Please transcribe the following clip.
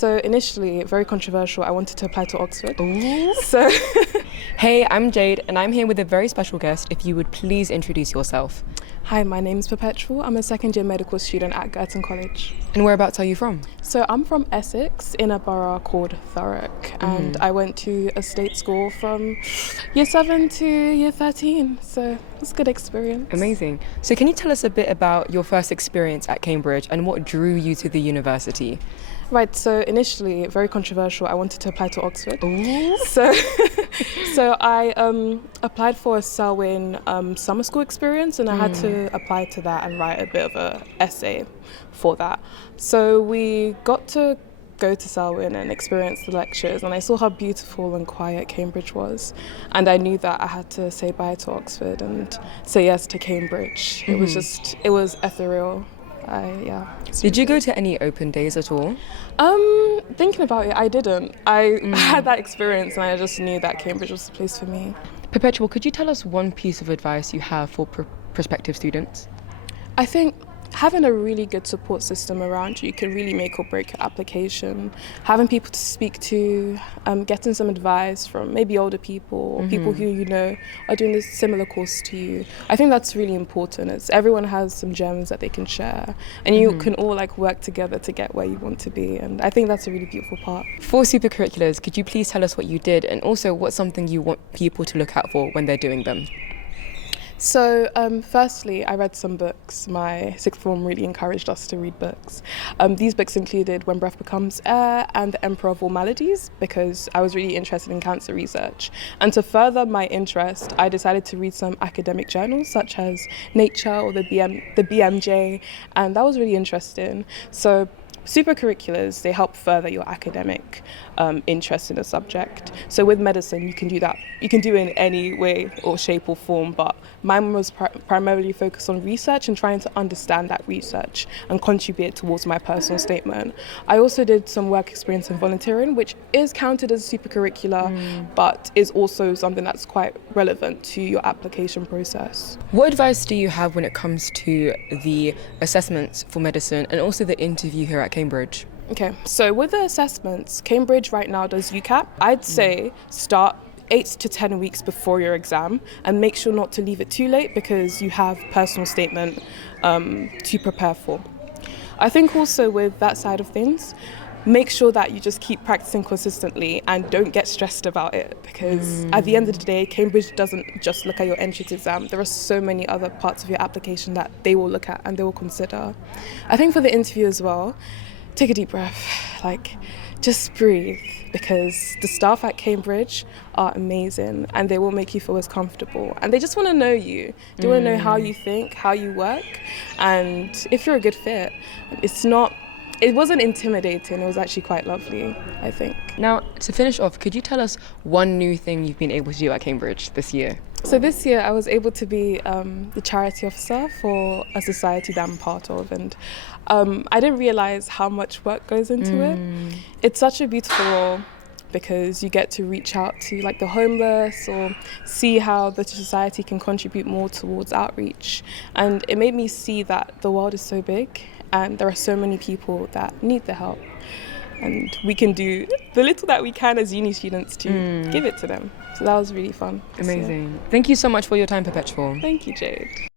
So initially, very controversial, I wanted to apply to Oxford. Ooh. So, Hey, I'm Jade, and I'm here with a very special guest. If you would please introduce yourself. hi, my name is Perpetual. I'm a second-year medical student at Girton College. And whereabouts are you from? So I'm from Essex, in a borough called Thurrock, and I went to a state school from year 7 to year 13, so it was a good experience. Amazing. So can you tell us a bit about your first experience at Cambridge and what drew you to the university? Right, so initially, very controversial, I wanted to apply to Oxford. Ooh. So, so I applied for a Selwyn summer school experience, and I had to apply to that and write a bit of an essay for that. So we got to go to Selwyn and experience the lectures, and I saw how beautiful and quiet Cambridge was, and I knew that I had to say bye to Oxford and say yes to Cambridge. It was ethereal. Did you go to any open days at all? Thinking about it, I didn't. I had that experience and I just knew that Cambridge was the place for me. Perpetual, could you tell us one piece of advice you have for prospective students? I think having a really good support system around you can really make or break your application. Having people to speak to, getting some advice from maybe older people or people who you know are doing this similar course to you. I think that's really important, as everyone has some gems that they can share and you can all work together to get where you want to be, and I think that's a really beautiful part. For supercurriculars, could you please tell us what you did and also what's something you want people to look out for when they're doing them? So, firstly, I read some books. My sixth form really encouraged us to read books. These books included When Breath Becomes Air and The Emperor of All Maladies, because I was really interested in cancer research. And to further my interest, I decided to read some academic journals such as Nature or the BMJ, and that was really interesting. So, supercurriculars, they help further your academic interest in a subject. So with medicine, you can do that. You can do it in any way or shape or form, but mine was primarily focused on research and trying to understand that research and contribute towards my personal statement. I also did some work experience in volunteering, which is counted as a supercurricular, but is also something that's quite relevant to your application process. What advice do you have when it comes to the assessments for medicine and also the interview here at Cambridge? Okay, so with the assessments, Cambridge right now does UCAP. I'd say start 8 to 10 weeks before your exam and make sure not to leave it too late because you have personal statement to prepare for. I think also with that side of things, make sure that you just keep practicing consistently and don't get stressed about it, because at the end of the day, Cambridge doesn't just look at your entrance exam. There are so many other parts of your application that they will look at and they will consider. I think for the interview as well, take a deep breath, just breathe, because the staff at Cambridge are amazing and they will make you feel as comfortable, and they just want to know you. They want to know how you think, how you work, and if you're a good fit. It wasn't intimidating, it was actually quite lovely, I think. Now, to finish off, could you tell us one new thing you've been able to do at Cambridge this year? So this year I was able to be the charity officer for a society that I'm part of, and I didn't realise how much work goes into it. It's such a beautiful role because you get to reach out to the homeless or see how the society can contribute more towards outreach. And it made me see that the world is so big and there are so many people that need the help. And we can do the little that we can as uni students to give it to them. So that was really fun. Amazing. Thank you so much for your time, Perpetual. Thank you, Jade.